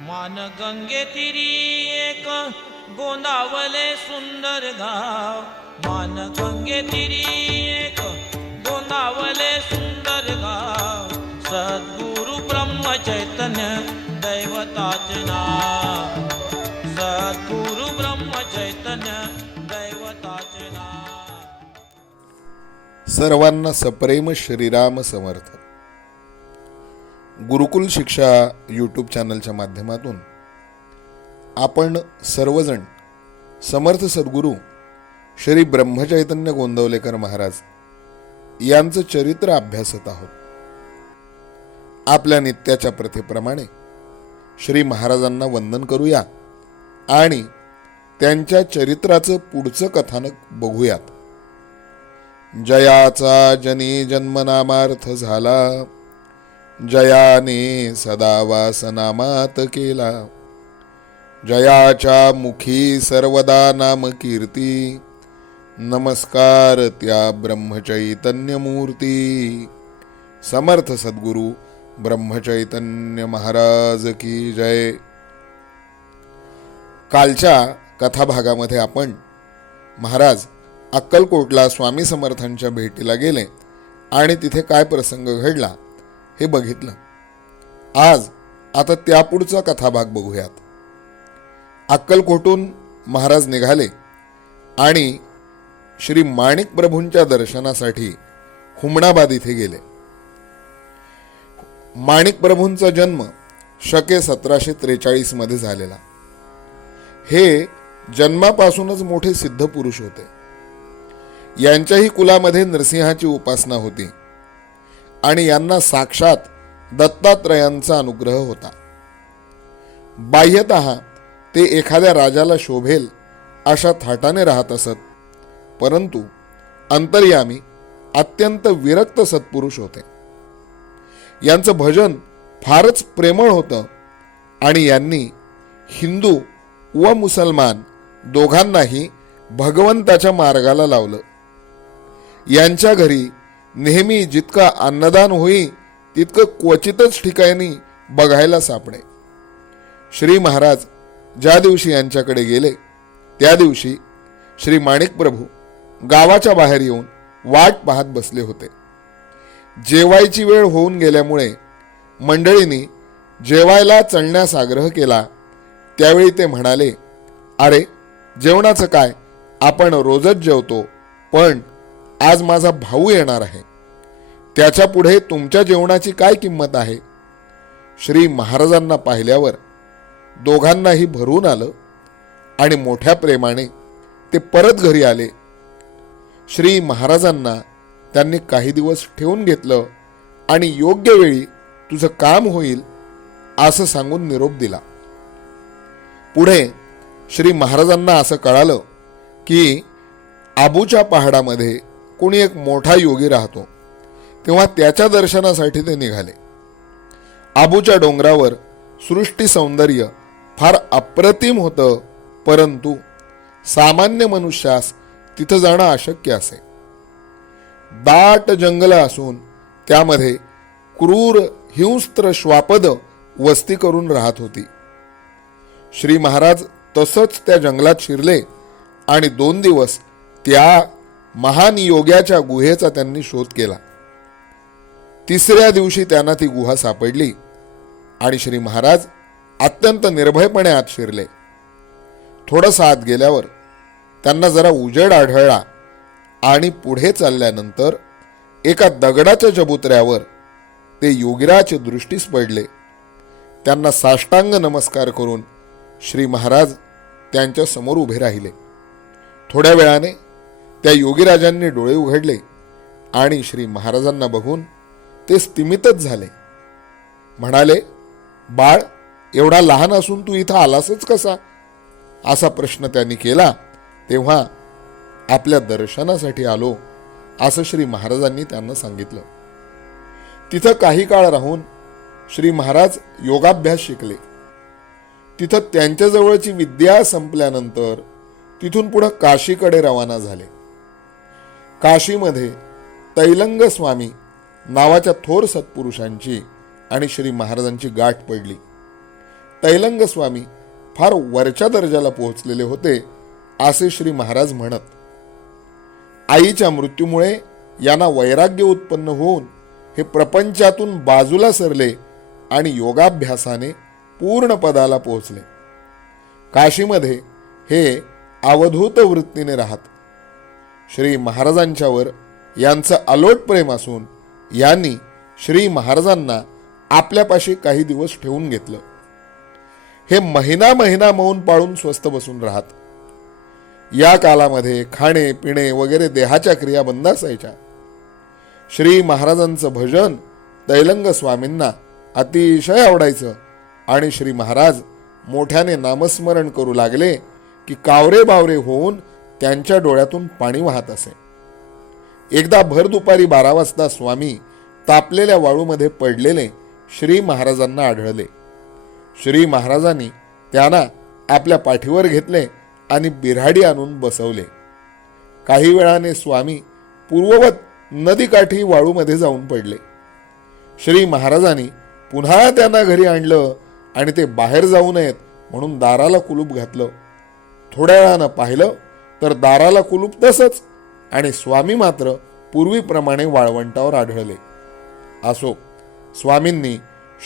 मान गंगे तिरी एक गोंदावले सुंदर गाव. मान गंगे तिरी एक गोंदावले सुंदर गाव. सद्गुरु ब्रह्म चैतन्य दैवताच नाव. सद्गुरु ब्रह्म चैतन्य दैवताच नाव. सर्वांना सप्रेम श्रीराम समर्थ. गुरुकुल शिक्षा यूट्यूब चॅनलच्या माध्यमातून आपण सर्वजण समर्थ सद्गुरू श्री ब्रह्मचैतन्य गोंदवलेकर महाराज यांचं चरित्र अभ्यासत आहोत. आपल्या नित्याच्या प्रथेप्रमाणे श्री महाराजांना वंदन करूया आणि त्यांच्या चरित्राचं पुढचं कथानक बघूयात. जयाचा जनी जन्मनामार्थ झाला. जयाने सदा वासनामात केला. जयाच्या मुखी सर्वदा नाम कीर्ती. नमस्कार त्या ब्रह्मचैतन्य मूर्ती समर्थ सद्गुरु ब्रह्मचैतन्य महाराज की जय. कालच्या कथाभागामध्ये आपण महाराज अक्कलकोटला स्वामी समर्थांच्या भेटीला गेले आणि तिथे काय प्रसंग घडला हे बघितलं. आज आता त्यापुढचा कथाभाग बघूयात. अक्कलकोटून महाराज निघाले आणि श्री माणिक प्रभूंच्या दर्शनासाठी हुमणाबाद इथे गेले. माणिक प्रभूंचा जन्म शके सतराशे त्रेचाळीसमध्ये झालेला. हे जन्मापासूनच मोठे सिद्ध पुरुष होते. यांच्याही कुलामध्ये नरसिंहाची उपासना होती. आणि यांना साक्षात दत्तात्रयांचा अनुग्रह होता. बाह्यत ते एखाद्या राजाला शोभेल अशा थाटाने राहत असत परंतु अंतर्यामी अत्यंत विरक्त सत्पुरुष होते. यांचं भजन फारच प्रेमळ होतं आणि यांनी हिंदू व मुसलमान दोघांनाही भगवंताच्या मार्गाला लावलं. यांच्या घरी नेहमी जितका अन्नदान होई तितकं क्वचितच ठिकाणी बघायला सापडे श्री महाराज ज्या दिवशी यांच्याकडे गेले त्या दिवशी श्री माणिक प्रभू गावाच्या बाहेर येऊन वाट पाहत बसले होते. जेवायची वेळ होऊन गेल्यामुळे मंडळींनी जेवायला चढण्यास आग्रह केला. त्यावेळी ते म्हणाले अरे जेवणाचं काय? आपण रोजच जेवतो पण आज माझा भाऊ येणार आहे. त्याच्या पुढे तुमच्या जेवणाची काय किंमत आहे? श्री महाराजांना पाहिल्यावर दोघांनाही भरून आलं आणि मोठ्या प्रेमाने ते परत घरी आले. श्री महाराजांना त्यांनी काही दिवस ठेवून घेतलं आणि योग्य वेळी तुझं काम होईल असं सांगून निरोप दिला. पुढे श्री महाराजांना असं कळालं की आबूच्या पहाडामध्ये कोणी एक मोठा योगी राहतो तेव्हा त्याच्या दर्शनासाठी ते निघाले. आबूच्या डोंगरावर सृष्टी सौंदर्य फार अप्रतिम होतं परंतु सामान्य मनुष्यास तिथं जाणं अशक्य असे. दाट जंगल असून त्यामध्ये क्रूर हिंस्त्र श्वापद वस्ती करून राहत होती. श्री महाराज तसंच त्या जंगलात शिरले आणि दोन दिवस त्या महान योग्याच्या गुहेचा त्यांनी शोध केला. तिसऱ्या दिवशी त्यांना ती गुहा सापडली आणि श्री महाराज अत्यंत निर्भयपणे आत शिरले. थोडंसं आत गेल्यावर त्यांना जरा उजेड आढळला आणि पुढे चालल्यानंतर एका दगडाच्या चबुतऱ्यावर ते योगिराज दृष्टीस पडले. त्यांना साष्टांग नमस्कार करून श्री महाराज त्यांच्यासमोर उभे राहिले. थोड्या वेळाने त्या योगीराजांनी डोळे उघडले आणि श्री महाराजांना बघून ते स्तिमितच झाले. म्हणाले बाळ एवढा लहान असून तू इथं आलासच कसा? असा प्रश्न त्यांनी केला. तेव्हा आपल्या दर्शनासाठी आलो असं श्री महाराजांनी त्यांना सांगितलं. तिथं काही काळ राहून श्री महाराज योगाभ्यास शिकले. तिथं त्यांच्याजवळची विद्या संपल्यानंतर तिथून पुढं काशीकडे रवाना झाले. काशीमध्ये तैलंग स्वामी नावाच्या थोर सत्पुरुषांची आणि श्री महाराजांची गाठ पडली. तैलंग स्वामी फार वरच्या दर्जाला पोहोचलेले होते असे श्री महाराज म्हणत. आईच्या मृत्यूमुळे यांना वैराग्य उत्पन्न होऊन हे प्रपंचातून बाजूला सरले आणि योगाभ्यासाने पूर्ण पदाला पोहोचले. काशीमध्ये हे अवधूत वृत्तीने राहत. श्री महाराजांच्यावर यांचं अलोट प्रेम असून यांनी श्री महाराजांना आपल्यापाशी काही दिवस ठेवून घेतलं. हे महिना महिना मौन पाळून स्वस्थ बसून राहत. या कालामध्ये खाणे पिणे वगैरे देहाच्या क्रिया बंद असायच्या. श्री महाराजांचं भजन दैलंग स्वामींना अतिशय आवडायचं आणि श्री महाराज मोठ्याने नामस्मरण करू लागले की कावरे बावरे होऊन त्यांच्या डोळ्यातून पाणी वाहत असे. एकदा भर दुपारी बारा वाजता स्वामी तापलेल्या वाळूमध्ये पडलेले श्री महाराजांना आढळले. श्री महाराजांनी त्यांना आपल्या पाठीवर घेतले आणि बिराडी आणून बसवले. काही वेळाने स्वामी पूर्ववत नदीकाठी वाळूमध्ये जाऊन पडले. श्री महाराजांनी पुन्हा त्यांना घरी आणलं आणि ते बाहेर जाऊ नयेत म्हणून दाराला कुलूप घातलं. थोड्या वेळानं पाहिलं तर दाराला कुलूप तसंच. आणि स्वामी मात्र पूर्वीप्रमाणे वाळवंटावर आढळले. असो स्वामींनी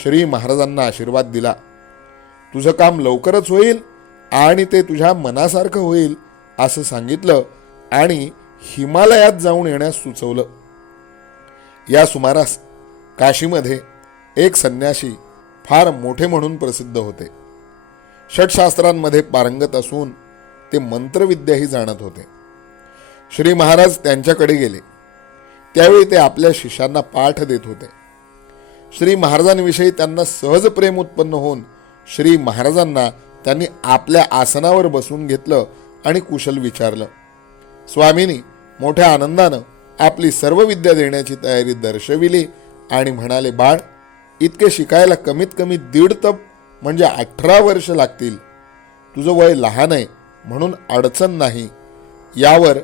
श्री महाराजांना आशीर्वाद दिला. तुझं काम लवकरच होईल आणि ते तुझ्या मनासारखं होईल असं सांगितलं आणि हिमालयात जाऊन येण्यास सुचवलं. या सुमारास काशीमध्ये एक संन्यासी फार मोठे म्हणून प्रसिद्ध होते. षटशास्त्रांमध्ये पारंगत असून ते मंत्रविद्याही जाणत होते. श्री महाराज त्यांच्याकडे गेले. त्यावेळी ते आपल्या शिष्यांना पाठ देत होते. श्री महाराजांविषयी त्यांना सहज प्रेम उत्पन्न होऊन श्री महाराजांना त्यांनी आपल्या आसनावर बसून घेतलं आणि कुशल विचारलं. स्वामींनी मोठ्या आनंदानं आपली सर्व विद्या देण्याची तयारी दर्शविली आणि म्हणाले बाळ इतके शिकायला कमीत कमी दीड तप म्हणजे अठरा वर्ष लागतील. तुझं वय लहान आहे म्हणून अडचण नाही. यावर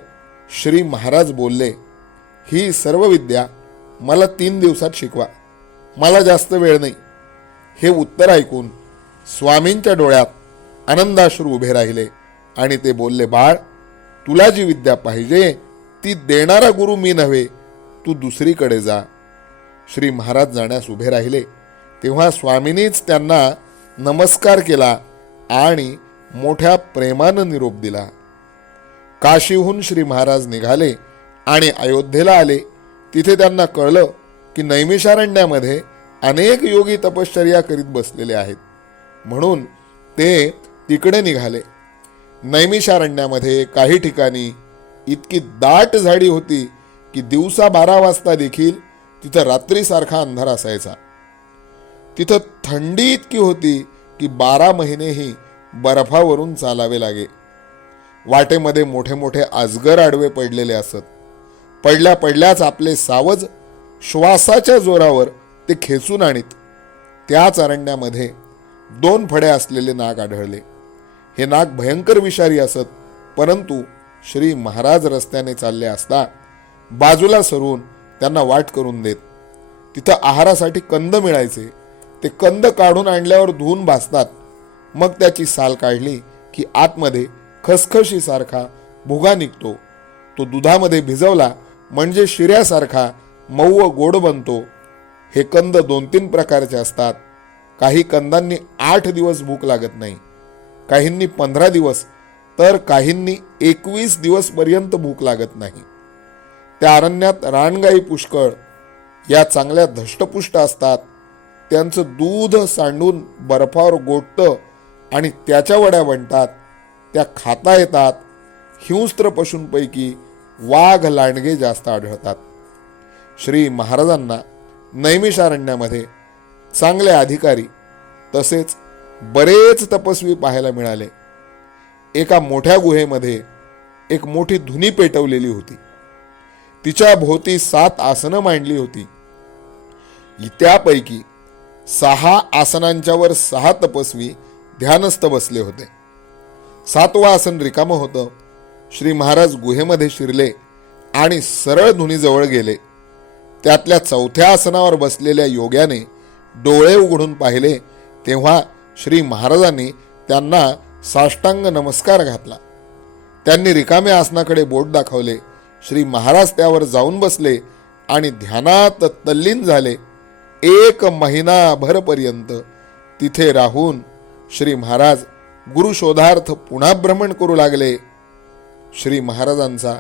श्री महाराज बोलले ही सर्व विद्या मला तीन दिवसात शिकवा. मला जास्त वेळ नाही. हे उत्तर ऐकून स्वामींच्या डोळ्यात आनंदाश्रू उभे राहिले आणि ते बोलले बाळ तुला जी विद्या पाहिजे ती देणारा गुरु मी नव्हे तू दुसरीकडे जा. श्री महाराज जाण्यास उभे राहिले. तेव्हा स्वामींनीच त्यांना नमस्कार केला आणि मोठ्या प्रेमानं निरोप दिला. काशीहून श्री महाराज निघाले आणि अयोध्येला आले. तिथे त्यांना कळलं की नैमिषारण्यामध्ये अनेक योगी तपश्चर्या करीत बसलेले आहेत. म्हणून ते तिकडे निघाले. नैमिषारण्यामध्ये काही ठिकाणी इतकी दाट झाडी होती की दिवसा बारा वाजता देखील तिथं रात्रीसारखा अंधार असायचा. तिथं थंडी इतकी होती की बारा महिनेही बर्फावरून चालावे लागे. वाटेमध्ये मोठे मोठे अजगर आडवे पडलेले असत. पडल्या पडल्याच आपले सावज श्वासाच्या जोरावर ते खेचून आणीत. त्याच अरण्यामध्ये दोन फडे असलेले नाग आढळले. हे नाग भयंकर विषारी असत परंतु श्री महाराज रस्त्याने चालले असता बाजूला सरून त्यांना वाट करून देत. तिथं आहारासाठी कंद मिळायचे. ते कंद काढून आणल्यावर धुवून भासतात. मग त्याची साल काढली की आतमध्ये खसखशीसारखा भुगा निघतो. तो दुधामध्ये भिजवला म्हणजे शिऱ्यासारखा मऊ व गोड बनतो. हे कंद दोन तीन प्रकारचे असतात. काही कंदांनी आठ दिवस भूक लागत नाही. काहींनी पंधरा दिवस तर काहींनी एकवीस दिवसपर्यंत भूक लागत नाही. त्या अरण्यात रानगाई पुष्कळ या चांगल्या धष्टपुष्ट असतात. त्यांचं दूध सांडून बर्फावर गोठतं आणि त्याच्या वड्या बनतात त्या खाता येतात. हिंस्त्र पशूंपैकी वाघ लांडगे जास्त आढळतात. श्री महाराजांना नैमिषारण्यामध्ये चांगले अधिकारी तसेच बरेच तपस्वी पाहायला मिळाले. एका मोठ्या गुहेमध्ये एक मोठी धुनी पेटवलेली होती. तिच्या भोवती सात आसनं मांडली होती. त्यापैकी सहा आसनांच्यावर सहा तपस्वी ध्यानस्थ बसले होते. सातवा आसन रिकामं होतं. श्री महाराज गुहेमध्ये शिरले आणि सरळ धुनीजवळ गेले. त्यातल्या चौथ्या आसनावर बसलेल्या योग्याने डोळे उघडून पाहिले तेव्हा श्री महाराजांनी त्यांना साष्टांग नमस्कार घातला. त्यांनी रिकाम्या आसनाकडे बोट दाखवले. श्री महाराज त्यावर जाऊन बसले आणि ध्यानात तल्लीन झाले. एक महिनाभरपर्यंत तिथे राहून श्री महाराज गुरुशोधार्थ पुन्हा भ्रमण करू लागले. श्री महाराजांचा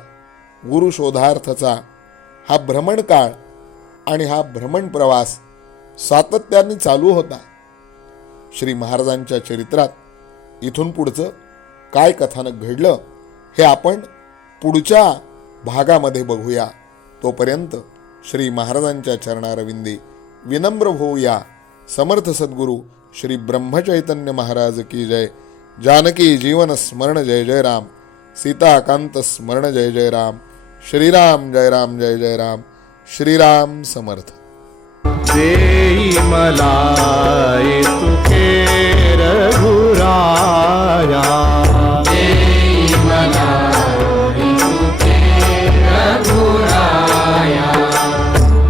गुरुशोधार्थचा हा भ्रमण काळ आणि हा भ्रमण प्रवास सातत्याने चालू होता. श्री महाराजांच्या चरित्रात इथून पुढचं काय कथानक घडलं हे आपण पुढच्या भागामध्ये बघूया. तोपर्यंत श्री महाराजांच्या चरणारविंदी विनम्र होऊया. समर्थ सद्गुरू श्री ब्रह्मचैतन्य महाराज की जय। जानकी जीवन स्मरण जय जय राम। सीताकांत स्मरण जय जय राम। श्रीराम जय राम जय जय राम। समर्थ। तुके रघुराया।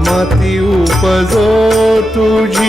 मती उपजो तुझी